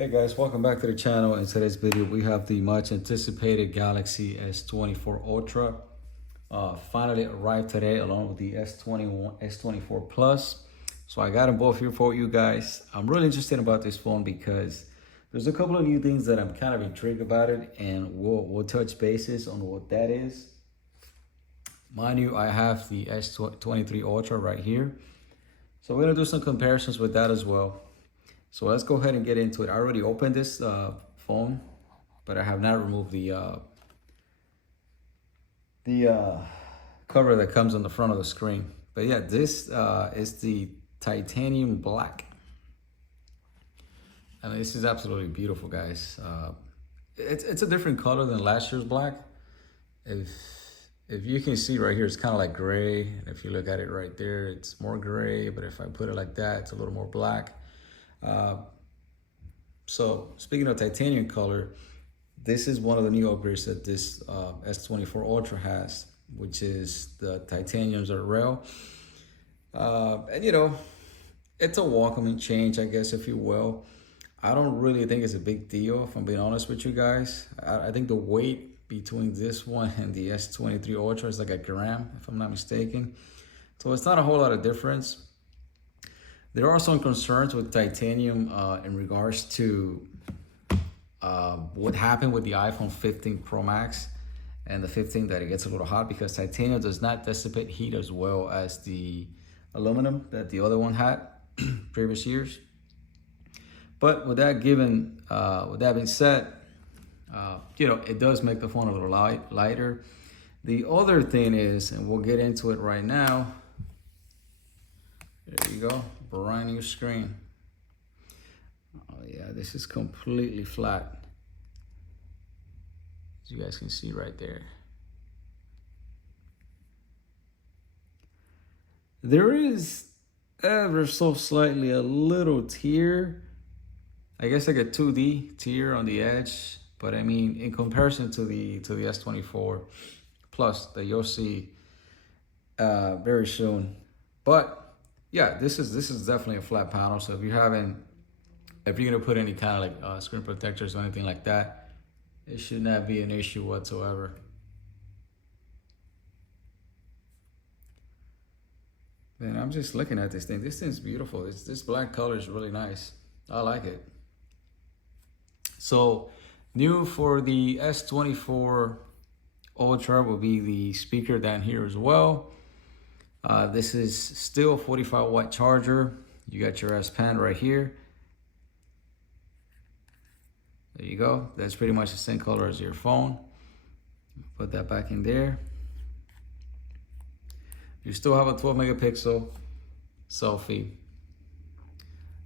Hey guys, welcome back to the channel. In today's video, we have the much anticipated Galaxy S24 Ultra. Finally arrived today along with the S21, S24 Plus. So I got them both here for you guys. I'm really interested about this phone because there's a couple of new things that I'm kind of intrigued about it, and we'll touch bases on what that is. Mind you, I have the S23 Ultra right here. So we're gonna do some comparisons with that as well. So let's go ahead and get into it. I already opened this phone, but I have not removed the cover that comes on the front of the screen. But yeah, this is the titanium black. I mean, this is absolutely beautiful, guys. It's a different color than last year's black. If you can see right here, it's kind of like gray. And if you look at it right there, it's more gray. But if I put it like that, it's a little more black. So speaking of titanium color, this is one of the new upgrades that this S24 Ultra has, which is the titaniums are rail. And you know, it's a welcoming change, I guess, if you will. I don't really think it's a big deal, if I'm being honest with you guys. I think the weight between this one and the S23 Ultra is like a gram, if I'm not mistaken. So it's not a whole lot of difference. There are some concerns with titanium in regards to what happened with the iPhone 15 Pro Max and the 15, that it gets a little hot because titanium does not dissipate heat as well as the aluminum that the other one had previous years. But with that being said, you know, it does make the phone a little lighter. The other thing is, and we'll get into it right now. There you go, brand new screen. Oh yeah, this is completely flat. As you guys can see right there. There is ever so slightly a little tear. I guess like a 2D tear on the edge. But I mean, in comparison to the S24 Plus that you'll see very soon. But yeah, this is definitely a flat panel. So if you're gonna put any kind of like screen protectors or anything like that, it should not be an issue whatsoever. Man, I'm just looking at this thing. This thing's beautiful. This black color is really nice. I like it. So new for the S24 Ultra will be the speaker down here as well. This is still a 45-watt charger. You got your S Pen right here. There you go. That's pretty much the same color as your phone. Put that back in there. You still have a 12 megapixel selfie.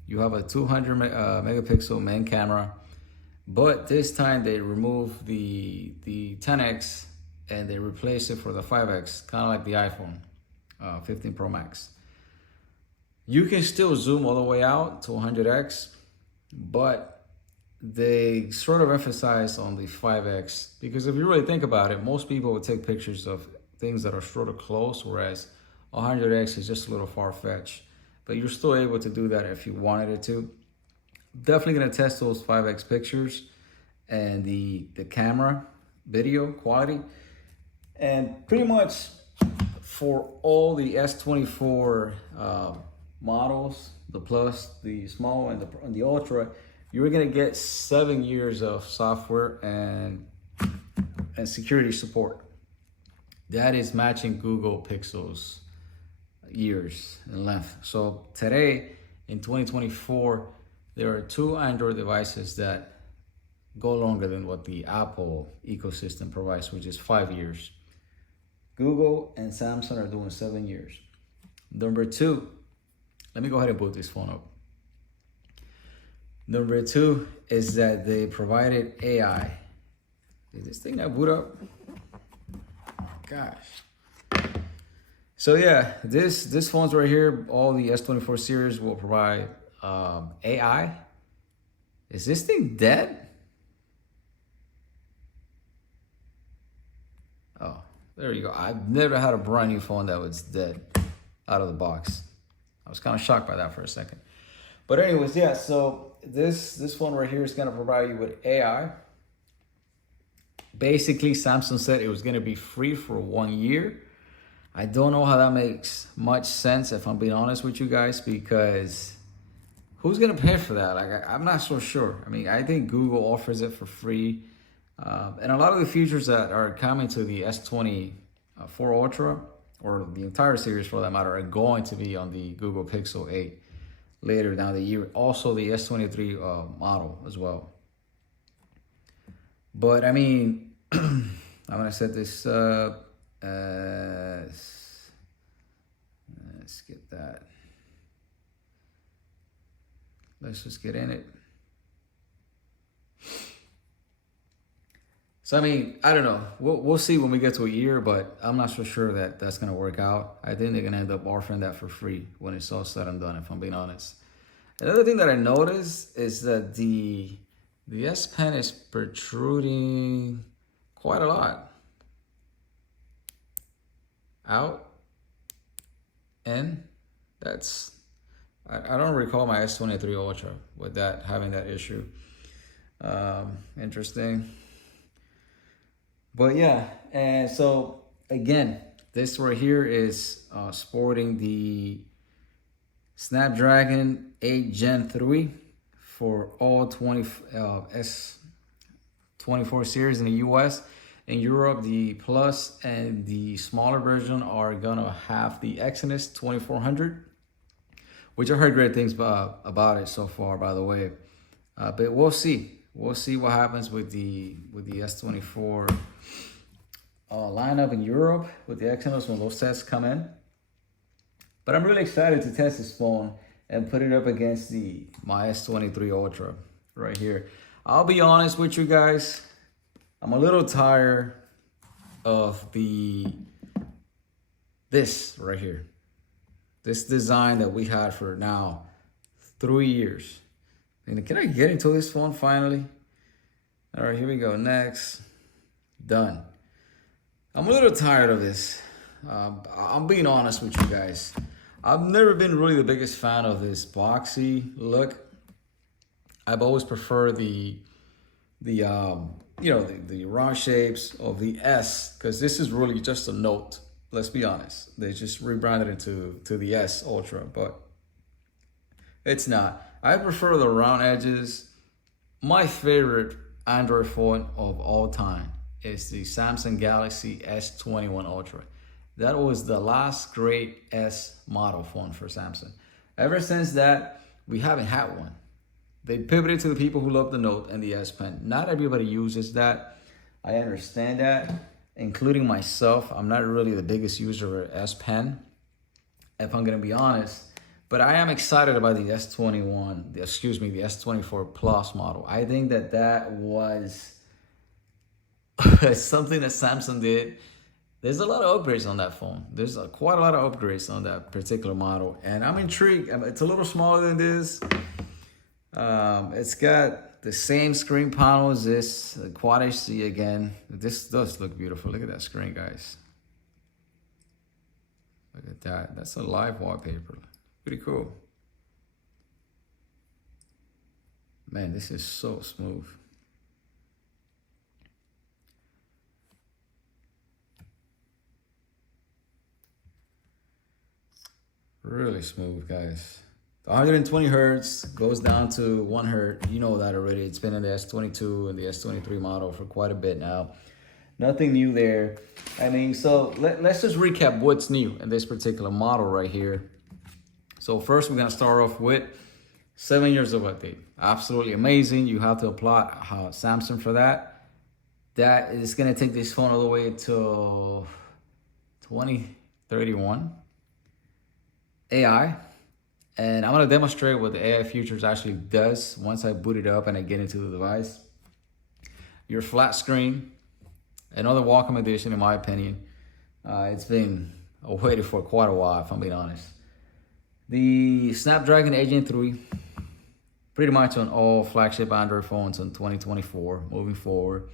You have a 200 megapixel main camera, but this time they removed the 10x and they replaced it for the 5x, kind of like the iPhone 15 Pro Max. You can still zoom all the way out to 100x, but they sort of emphasize on the 5x because if you really think about it, most people would take pictures of things that are sort of close, whereas 100x is just a little far-fetched. But you're still able to do that if you wanted it to. Definitely gonna test those 5x pictures and the camera video quality. And pretty much for all the S24 models, the Plus, the Small, and the Ultra, you're gonna get 7 years of software and security support. That is matching Google Pixel's years in length. So today, in 2024, there are 2 Android devices that go longer than what the Apple ecosystem provides, which is 5 years. Google and Samsung are doing 7 years. Number 2, let me go ahead and boot this phone up. Number 2 is that they provided AI. Did this thing not boot up? Gosh. So yeah, this phone's right here, all the S24 series will provide AI. Is this thing dead? Oh, there you go. I've never had a brand new phone that was dead out of the box. I was kind of shocked by that for a second. But anyways, yeah, so this one right here is gonna provide you with AI. Basically, Samsung said it was gonna be free for 1 year. I don't know how that makes much sense, if I'm being honest with you guys, because who's gonna pay for that? Like, I'm not so sure. I mean, I think Google offers it for free, and a lot of the features that are coming to the S24 Ultra, or the entire series for that matter, are going to be on the Google Pixel 8 later down the year. Also, the S23 model as well. But I mean, I'm gonna set this up. Let's get that. Let's just get in it. So I mean, I don't know. We'll see when we get to a year, but I'm not so sure that that's gonna work out. I think they're gonna end up offering that for free when it's all said and done, if I'm being honest. Another thing that I noticed is that the S Pen is protruding quite a lot. Out, in. That's, I don't recall my S23 Ultra with that, having that issue. Interesting. But yeah, and so again, this right here is sporting the Snapdragon 8 Gen 3 for all S24 series in the US. In Europe, the Plus and the smaller version are gonna have the Exynos 2400, which I heard great things about it so far, by the way. But we'll see. We'll see what happens with the S24 lineup in Europe with the Exynos when those tests come in. But I'm really excited to test this phone and put it up against my S23 Ultra right here. I'll be honest with you guys. I'm a little tired of this right here. This design that we had for now 3 years. And can I get into this phone finally? All right, here we go. Next. Done. I'm a little tired of this. I'm being honest with you guys. I've never been really the biggest fan of this boxy look. I've always preferred the round shapes of the S, because this is really just a Note. Let's be honest. They just rebranded it to the S Ultra, but it's not. I prefer the round edges. My favorite Android phone of all time is the Samsung Galaxy S21 Ultra. That was the last great S model phone for Samsung. Ever since that, we haven't had one. They pivoted to the people who love the Note and the S Pen. Not everybody uses that. I understand that, including myself. I'm not really the biggest user of S Pen, if I'm gonna be honest. But I am excited about the the S24 Plus model. I think that was something that Samsung did. There's a lot of upgrades on that phone. There's quite a lot of upgrades on that particular model. And I'm intrigued. It's a little smaller than this. It's got the same screen panel as this, Quad HD again. This does look beautiful. Look at that screen, guys. Look at that. That's a live wallpaper. Pretty cool. Man, this is so smooth. Really smooth, guys. 120 hertz goes down to 1 hertz. You know that already. It's been in the S22 and the S23 model for quite a bit now. Nothing new there. I mean, so let's just recap what's new in this particular model right here. So first, we're gonna start off with 7 years of update. Absolutely amazing. You have to applaud Samsung for that. That is gonna take this phone all the way to 2031. AI. And I'm gonna demonstrate what the AI features actually does once I boot it up and I get into the device. Your flat screen, another welcome addition in my opinion. It's been awaited for quite a while, if I'm being honest. The Snapdragon 8 Gen 3, pretty much on all flagship Android phones in 2024, moving forward,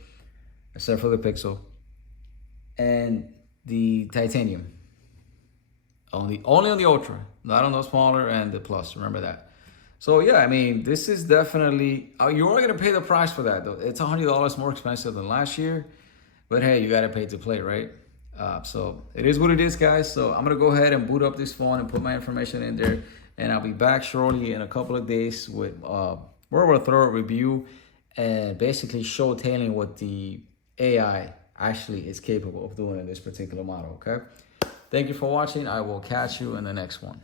except for the Pixel. And the titanium. Only on the Ultra, not on the smaller and the Plus, remember that. So yeah, I mean, this is definitely, you are going to pay the price for that though. It's $100 more expensive than last year, but hey, you got to pay to play, right? So it is what it is, guys. So I'm going to go ahead and boot up this phone and put my information in there, and I'll be back shortly in a couple of days with more of a thorough review and basically showtailing what the AI actually is capable of doing in this particular model, okay? Thank you for watching. I will catch you in the next one.